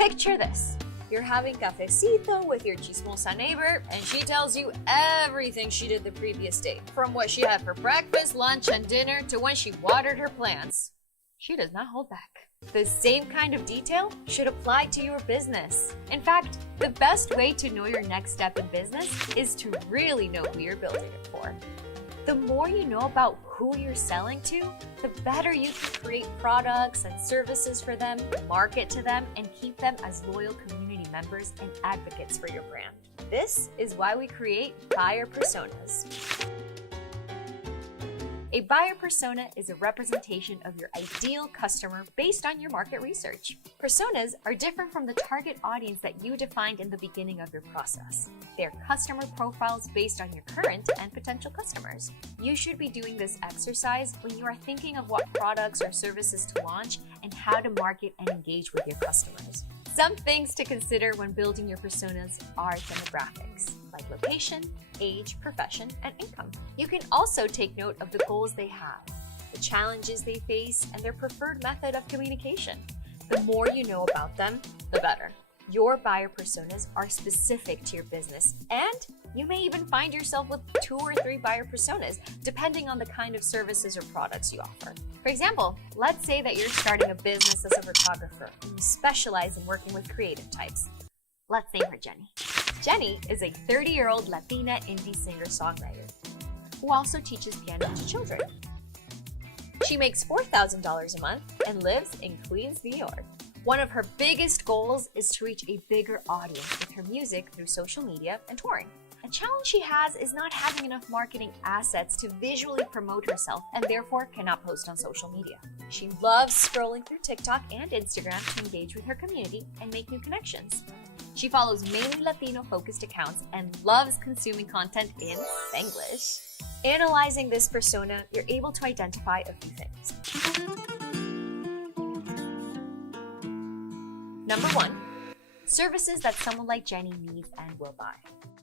Picture this. You're having cafecito with your chismosa neighbor, and she tells you everything she did the previous day, from what she had for breakfast, lunch, and dinner to when she watered her plants. She does not hold back. The same kind of detail should apply to your business. In fact, the best way to know your next step in business is to really know who you're building it for. The more you know about who you're selling to, the better you can create products and services for them, market to them, and keep them as loyal community members and advocates for your brand. This is why we create buyer personas. A buyer persona is a representation of your ideal customer based on your market research. Personas are different from the target audience that you defined in the beginning of your process. They're customer profiles based on your current and potential customers. You should be doing this exercise when you are thinking of what products or services to launch and how to market and engage with your customers. Some things to consider when building your personas are demographics, like location, age, profession, and income. You can also take note of the goals they have, the challenges they face, and their preferred method of communication. The more you know about them, the better. Your buyer personas are specific to your business, and you may even find yourself with 2 or 3 buyer personas, depending on the kind of services or products you offer. For example, let's say that you're starting a business as a photographer and you specialize in working with creative types. Let's name her Jenny. Jenny is a 30-year-old Latina indie singer-songwriter who also teaches piano to children. She makes $4,000 a month and lives in Queens, New York. One of her biggest goals is to reach a bigger audience with her music through social media and touring. A challenge she has is not having enough marketing assets to visually promote herself and therefore cannot post on social media. She loves scrolling through TikTok and Instagram to engage with her community and make new connections. She follows mainly Latino-focused accounts and loves consuming content in Spanglish. Analyzing this persona, you're able to identify a few things. Number 1, services that someone like Jenny needs and will buy.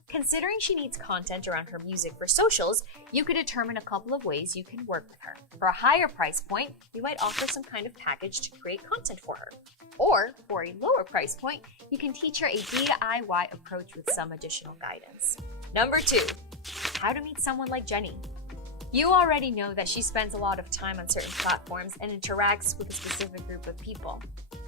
Considering she needs content around her music for socials, you could determine a couple of ways you can work with her. For a higher price point, you might offer some kind of package to create content for her. Or, for a lower price point, you can teach her a DIY approach with some additional guidance. Number 2, how to meet someone like Jenny. You already know that she spends a lot of time on certain platforms and interacts with a specific group of people.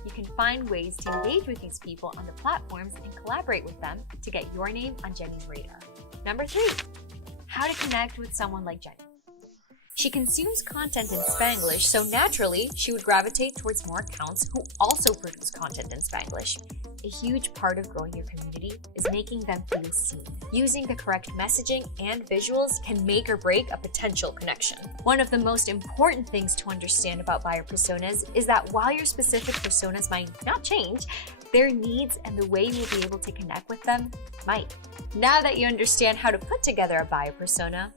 You can find ways to engage with these people on the platforms and collaborate with them to get your name on Jenny's radar. Number 3, how to connect with someone like Jenny. She consumes content in Spanglish, so naturally, she would gravitate towards more accounts who also produce content in Spanglish. A huge part of growing your community is making them feel seen. Using the correct messaging and visuals can make or break a potential connection. One of the most important things to understand about buyer personas is that while your specific personas might not change, their needs and the way you will be able to connect with them might. Now that you understand how to put together a buyer persona,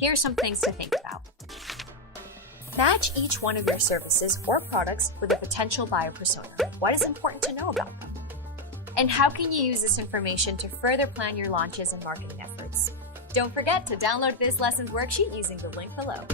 here are some things to think about. Match each one of your services or products with a potential buyer persona. What is important to know about them? And how can you use this information to further plan your launches and marketing efforts? Don't forget to download this lesson's worksheet using the link below.